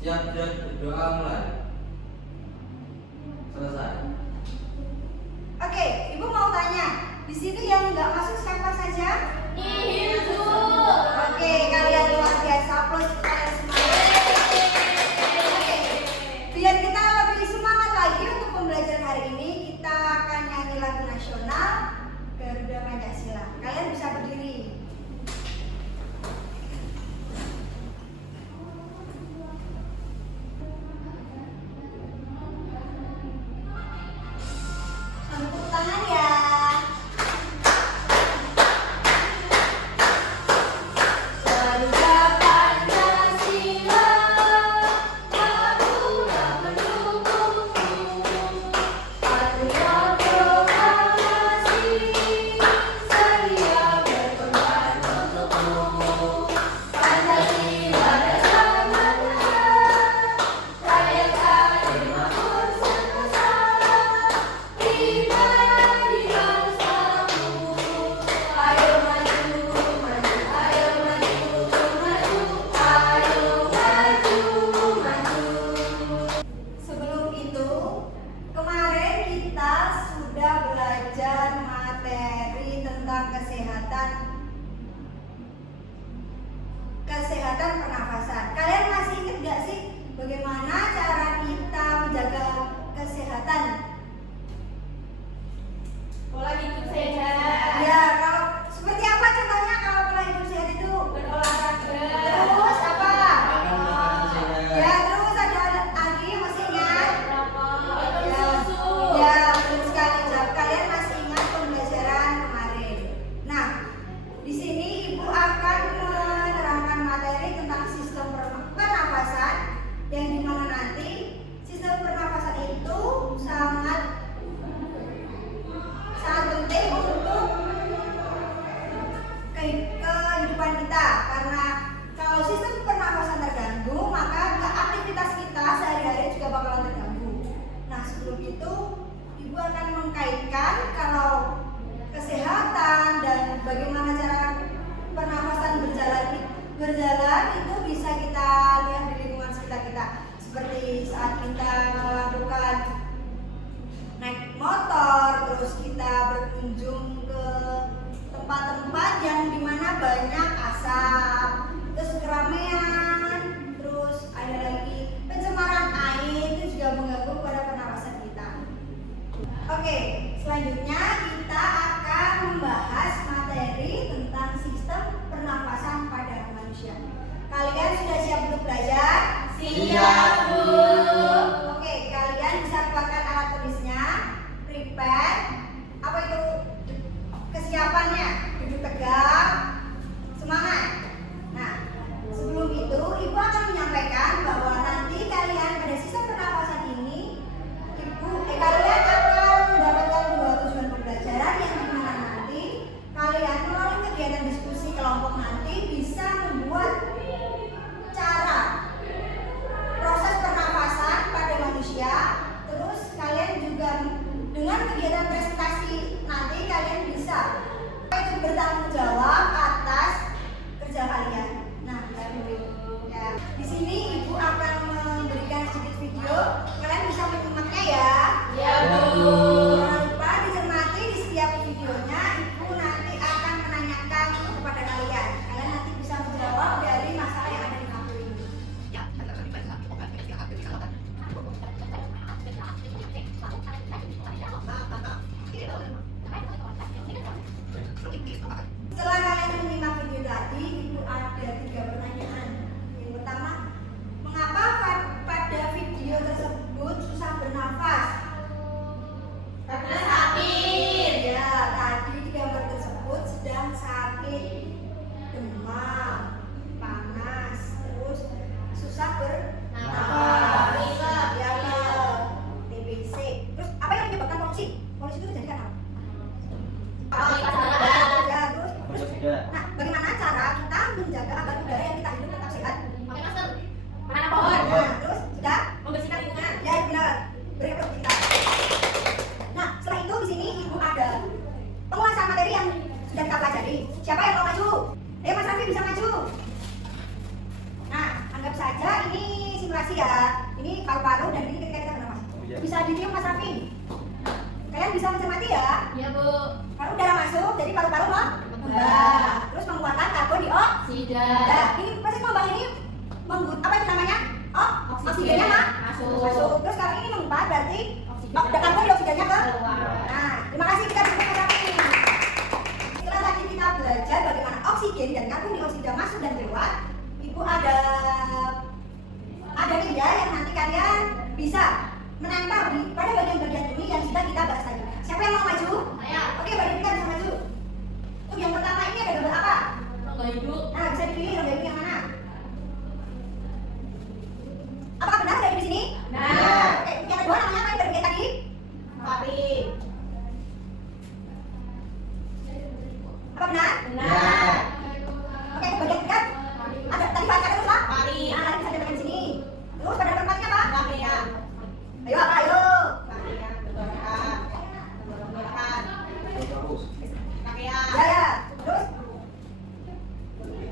Siap-siap berdoa mulai. Selesai. Oke, Ibu mau tanya, di sini yang nggak masuk siapa saja? Ibu. Oke, kalian luar biasa, plus kalian semuanya. Oke, biar kita lebih semangat lagi untuk pembelajaran hari ini, kita akan nyanyi lagu nasional Garuda Pancasila. Kalian bisa berdiri. Tepuk tangan ya. Garuda Pancasila, akulah pendukungmu. Patria proklamasi, sedia berkorban untukmu. Pancasila dasar Tuhan, rakyat adil makmur sentosa. Pribadi bangsaku, ayo maju, maju, ayo maju, maju, ayo maju, maju. Sebelum itu, kemarin kita sudah belajar materi tentang kesehatan pernafasan. Kalian masih ingat gak sih bagaimana cara kita menjaga kesehatan? Pola hidup sehat, Ya, kalau seperti apa contohnya kalau pola hidup sehat itu? berolahraga, Terus apa? Makan makanan sehat. Ya, terus ada lagi yang masih ingat? minum Ya, susu. ya, betul sekali. Jawab kalian masih ingat pembelajaran kemarin. Nah, di sini Ibu akan menerangkan materi tentang sistem pernafasan, yang dimana nanti sistem pernafasan itu sangat penting untuk kehidupan kita, karena kalau sistem pernafasan terganggu maka aktivitas kita sehari-hari juga bakalan terganggu. Nah, sebelum itu Ibu akan mengkaitkan kalau kesehatan dan bagaimana cara pernafasan berjalan itu bisa kita lihat di lingkungan sekitar kita, seperti saat kita melakukan naik motor, terus kita berkunjung ke tempat-tempat yang dimana banyak asap, terus keramaian, terus ada lagi pencemaran air, itu juga mengganggu pada pernapasan kita. Oke, selanjutnya kita akan membahas materi tentang sistem pernapasan pada manusia. Kalian sudah siap untuk belajar? Siap, Bu. Oke, kalian bisa keluarkan alat tulisnya. Prepare. Apa itu kesiapannya? Duduk tegak, semangat. Nah, sebelum itu Ibu akan menyampaikan bahwa nanti kalian pada sistem pernapasan ini, kalian akan mendapatkan 2 tujuan pembelajaran, yang dimana nanti kalian melalui kegiatan diskusi kelompok nanti bisa membuat cara proses pernapasan pada manusia. Terus kalian juga dengan kegiatan presentasi nanti kalian bisa itu bertanggung jawab atas kerja kalian. Nah, ya. Di sini Ibu akan memberikan sedikit video. Kalian bisa menyimaknya ya. Ya, Bu. Jangan lupa dicermati di setiap videonya. Ibu nanti akan menanyakan kepada kalian. Kalian nanti bisa menjawab dari masalah yang ada di kartu ini. Setelah kalian menyimak video tadi, Ibu ada 3 pertanyaan. Yang pertama, mengapa pada video tersebut susah bernafas? Karena sakit. Ya, tadi di gambar tersebut sedang sakit, demam, panas, terus susah bernafas. Pilek. Ya, TBC. Terus apa yang menyebabkan polusi? Polusi itu terjadi karena apa? Ya, terus nah, bagaimana cara kita menjaga agar udara yang kita hidup tetap sehat? Pakai masker. Menanam pohon. Nah, terus sudah Membersihkan lingkungan. ya benar, beri kita. Nah, setelah itu di sini Ibu ada pengulasaan materi yang sudah kita pelajari. Siapa yang mau maju? Mas Raffi bisa maju. Nah, anggap saja ini simulasi ya. Ini paru-paru dan ini ketika kita bernafas. Bisa ditiup Mas Raffi. Kalian bisa mencermati ya? Iya, Bu. Kalau udara masuk, jadi paru-paru membah. Terus mengeluarkan karbon dioksida. Nah, ini proses membah ini apa itu namanya? Oksigennya masuk. Terus kalau ini membah berarti karbon dioksidanya keluar. Nah, terima kasih kita cukup Mas Raffi. Setelah tadi kita belajar bagaimana oksigen dan karbon dioksida masuk dan keluar, Ibu ada media yang nanti kalian bisa menempel pada bagian-bagian ini yang sudah kita bahas tadi. Siapa yang mau maju? Saya. Oke, badan kita bisa maju. Tuh yang pertama ini ada gambar apa? Rongga hidup. Nah, bisa dipilih rongga hidup yang mana? Apakah benar rongga hidup di sini? Benar. Oke, yang kedua namanya apa yang berbeda tadi? Pari. Apa benar? Benar. Oke, bagian ketiga ada tadi baca terus lah. Pari. Nah, kalian bisa datangkan di sini. Terus pada keempatnya apa? Rangkaian. Ayo apa? Ayo. Rangkaian tenggorokan. Tenggorokan. Terus. Rangkaian. Ya. Terus?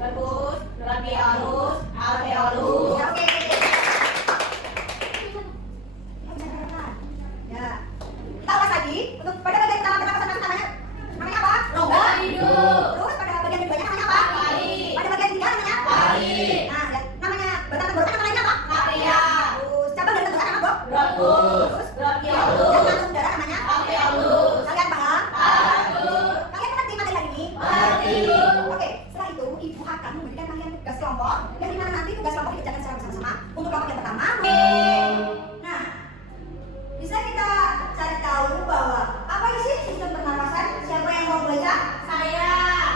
Garbus. Bronkiolus. Alveolus. Ya, oke. Ya. Kita ulas lagi untuk pada bagian pertama pernapasan masuk namanya apa? Rongga hidup. Terus pada bagian keduanya namanya apa? Pari. Pada bagian ketiga namanya? Pari. Nah, dan namanya batang tenggorokan namanya apa? Rangkaian. Terus cabang dari tenggorokan apa, Bro? Bronkus. Terus? Dan Bronkiolus. langsung darah namanya? Alveolus. Kalian paham? Paham. Kalian mengerti materi hari ini? Mengerti. Oke, setelah itu Ibu akan memberikan kalian tugas kelompok yang dimana nanti tugas kelompok dikerjakan secara bersama-sama. Untuk kelompok yang pertama, nah, bisa kita cari tahu bahwa apa sih sistem pernapasan? Siapa yang mau baca? Saya.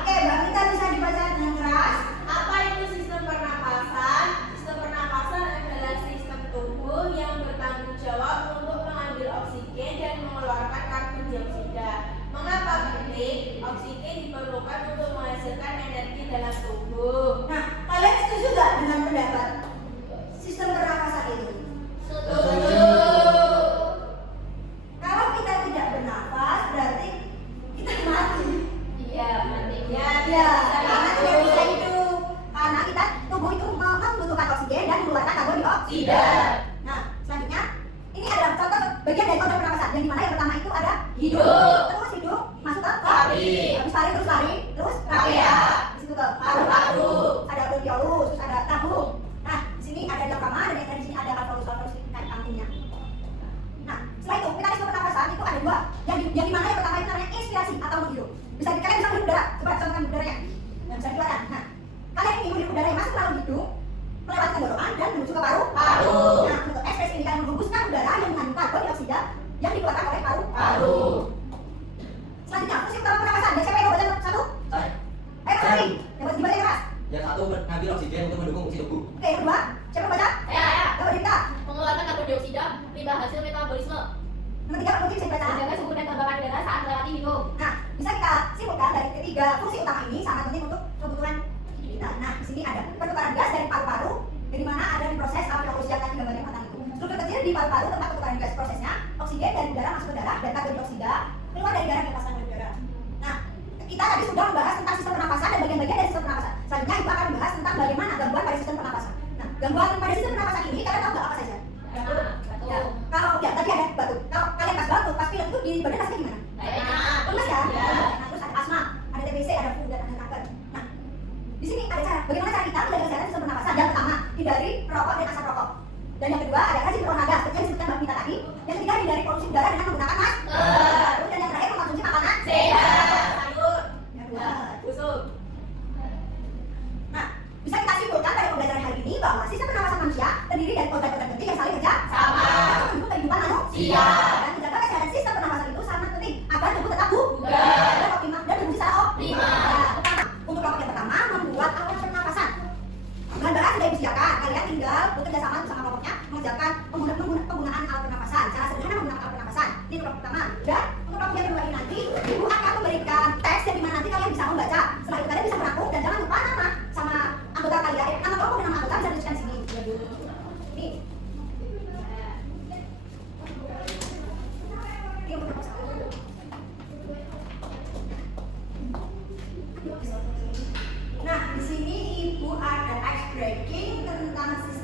Oke, Mbak Mita bisa dibaca dengan keras. Apa itu sistem pernapasan? Sistem pernapasan adalah sistem tubuh yang bertanggung jawab untuk mengambil oksigen dan mengeluarkan karbon dioksida. Mengapa penting? Oksigen diperlukan untuk menghasilkan energi dalam tubuh. Nah, kalian setuju nggak dengan pendapat sistem pernapasan itu? Setuju. Kalau kita tidak bernafas, berarti kita mati. Iya, pentingnya Ya, karena tidak bisa hidup. Karena kita tubuh itu membutuhkan oksigen dan mengeluarkan karbon dioksida. Nah, selanjutnya ini adalah contoh bagian dari konsep pernapasan. Yang dimana yang pertama itu ada Hidup. Terus hidup masuk ke Pari. Habis pari terus lari, terus Rangkaian. Di situ ke Paru-paru. Ada bronkiolus, terus ada tabung. Nah, di sini ada diafragma dan di sini ada alveolus kayak kantingnya. Nah, setelah itu mekanisme pernapasan itu ada dua. Yang dimana yang pertama itu namanya inspirasi atau menghirup. Kalian bisa menghirup udara. Coba contohkan udaranya. Nah, bisa dikeluarkan. Nah, kalian ini menghirup udara yang masuk melalui hidung, melewati tenggorokan dan menuju ke paru-paru. Nah, untuk ekspresi ini kalian menghembuskan udara yang mengandung karbon dioksida yang dikeluarkan oleh paru-paru. Selanjutnya, fungsi utama pernapasan. Dan siapa yang mau baca satu? Saya. Ayo, Mas Raffi. Yang baca dibaca yang keras. Yang satu mengambil oksigen untuk mendukung fungsi tubuh. Oke, yang kedua, siapa yang baca? Saya. Coba Dita. Mengeluarkan karbon dioksida limbah hasil metabolisme. Nomor tiga, mungkin bisa dibaca. Menjaga suhu dan kelembapan udara saat melewati hidung. Nah, bisa kita simpulkan dari ketiga fungsi utama ini sangat penting untuk kebutuhan hidup kita. Nah, di sini ada pertukaran gas dari paru-paru, di mana ada di proses alveolus yang tadi gambarnya matang itu. Struktur kecil di paru-paru tempat pertukaran gas prosesnya, oksigen dari udara masuk ke darah dan karbon dioksida keluar dari darah dan dilepaskan oleh udara. Nah, kita tadi sudah membahas tentang sistem pernapasan dan bagian-bagian dari sistem pernapasan. Selanjutnya Ibu akan membahas tentang bagaimana gangguan pada sistem pernapasan. Nah, gangguan pada sistem pernapasan ini kalian tahu nggak apa saja? Ya, kalau ya tadi ada batuk. Kalau kalian pas batuk, pas pilek itu di badan rasanya gimana? Lemes ya? Nah, terus ada asma, ada TBC, ada flu dan ada kanker. Nah, di sini ada cara bagaimana cara kita menjaga kesehatan sistem pernapasan. Yang pertama, hindari rokok dan asap rokok. Dan yang kedua, ada rajin berolahraga seperti yang disebutkan Mbak Mita tadi. Yang ketiga, hindari polusi udara dengan menggunakan masker. Dan yang terakhir, mengkonsumsi makanan Sehat. Sayur. yang kedua. Busuk. Nah, bisa kita simpulkan dari pembelajaran hari ini bahwa sistem pernapasan manusia terdiri dari organ-organ penting yang saling kerja Sama. untuk mendukung kehidupan manusia. Dan menjaga kesehatan sistem pernapasan itu sangat penting agar tubuh tetap bugar dan optimal dan berfungsi secara optimal. Nah, pertama, untuk kelompok yang pertama membuat alat pernapasan. Bahan bahan sudah disediakan, kalian tinggal bekerja sama bersama kelompoknya mengerjakan penggunaan alat pernapasan. Cara sederhana menggunakan alat pernapasan. Ini kelompok pertama. Dan untuk kelompok yang kedua ini nanti, Ibu akan memberikan teks yang dimana nanti kalian bisa membaca. Setelah itu kalian bisa merangkum dan jangan lupa nama sama anggota kalian. Nama kelompok dan nama anggota bisa dituliskan di sini. Ini. Ini untuk kelompok satu. Nah, di sini Ibu ada ice breaking tentang sistem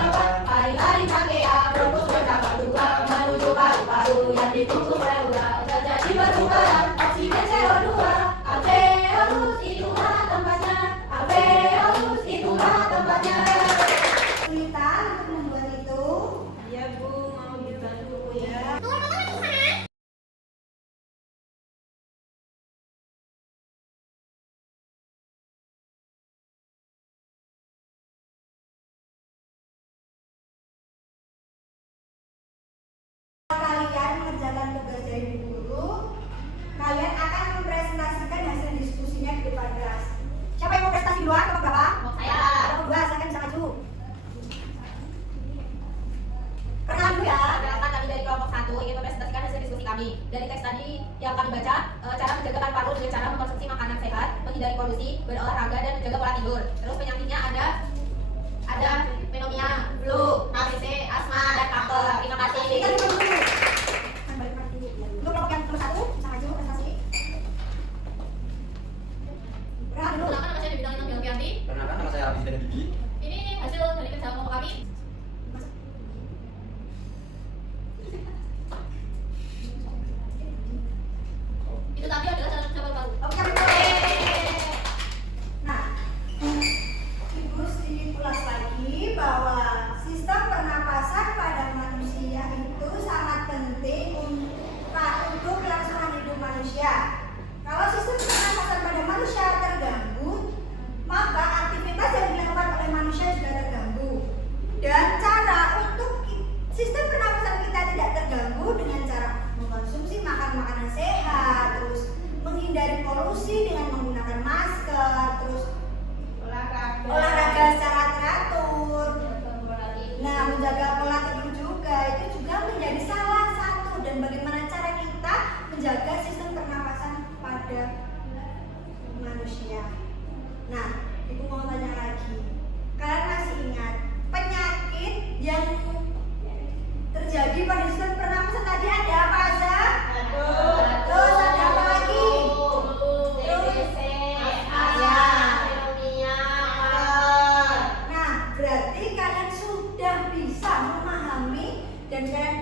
bawa, lari-lari pakai bronkus bertambah dua, menuju paru-paru yang ditunggu pleura. Terjadi perubahan oksigen CO2. Alveolus itulah tempatnya, alveolus itulah tempatnya. Kesulitan untuk membuat itu. Iya Bu, mau dibantu Bu ya. Kalian mengerjakan tugas dari guru, kalian akan mempresentasikan hasil diskusinya di depan kelas. Siapa yang mau presentasi duluan? Kelompok berapa? Saya. Kelompok 2, silakan bisa maju. Perkenalan dulu ya. Perkenalkan, kami dari kelompok 1 ingin mempresentasikan hasil diskusi kami. Dari teks tadi yang kami baca, cara menjaga paru-paru dengan cara mengkonsumsi makanan sehat, menghindari polusi, berolahraga dan menjaga pola tidur. Terus penyakitnya ada pneumonia, flu, ABC, asma, dan kanker. Terima kasih. Kita dulu dulu. Balik lagi. Untuk kelompok yang nomor 1, bisa maju presentasi. Perkenalan dulu. Perkenalkan, nama saya Bintang Inang Bianti. Perkenalkan, nama saya Abis dari Gigi. Ini hasil dari kerja kelompok kami. Itu tadi adalah cara kerja baru. Oke, nah, Ibu sedikit ulas lagi bahwa sistem pernapasan pada manusia itu sangat penting untuk kelangsungan hidup manusia. Kalau sistem pernapasan pada manusia terganggu, maka aktivitas yang dilakukan oleh manusia juga terganggu. Dan cara untuk sistem pernapasan kita tidak terganggu dengan cara mengkonsumsi makanan sehat, terus menghindari polusi dengan menggunakan masker, terus olahraga secara teratur. Nah, menjaga pola tidur juga itu juga menjadi salah satu dan bagaimana cara kita menjaga sistem pernapasan pada manusia. Nah, Ibu mau tanya lagi. Kalian masih ingat penyakit yang terjadi pada sistem pernapasan tadi ada apa aja? Terus ada apa lagi? Nah, berarti kalian sudah bisa memahami dan kalian